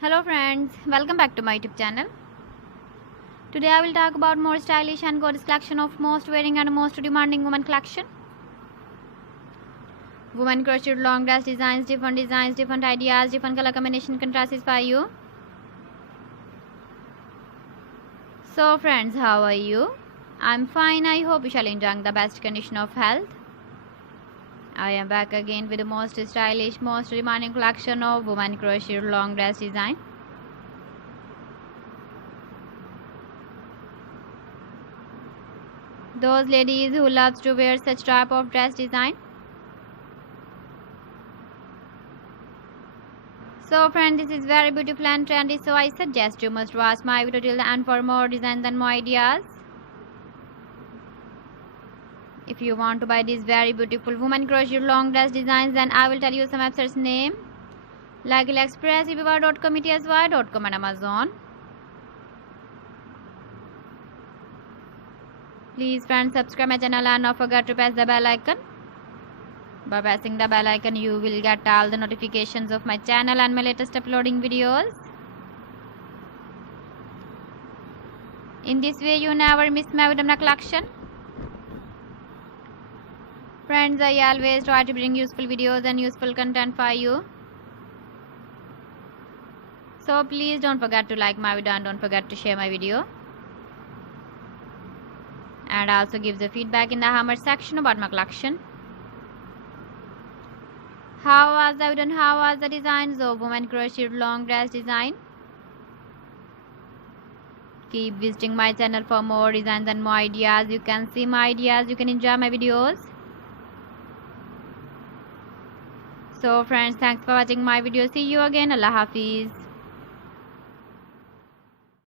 Hello friends, welcome back to my YouTube channel. Today I will talk about more stylish and gorgeous collection of most wearing and most demanding women collection. Women crocheted long dress designs, different ideas, different color combination contrasts for you. So friends, how are you? I'm fine. I hope you shall enjoy the best condition of health. I am back again with the most stylish, most demanding collection of women crocheted long dress design. Those ladies who loves to wear such type of dress design. So friends, this is very beautiful and trendy, so I suggest you must watch my video till the end for more designs and more ideas. If you want to buy these very beautiful women crochet long dress designs, then I will tell you some websites name like AliExpress, eBay.com, ETSY.com and Amazon. Please friends, subscribe my channel and don't forget to press the bell icon. By pressing the bell icon, you will get all the notifications of my channel and my latest uploading videos. In this way, you never miss my video collection. Friends, I always try to bring useful videos and useful content for you. So please don't forget to like my video and don't forget to share my video. And also give the feedback in the comment section about my collection. How was the video and how was the designs of women crocheted long dress design? Keep visiting my channel for more designs and more ideas. You can see my ideas, you can enjoy my videos. So friends, thanks for watching my video. See you again. Allah Hafiz.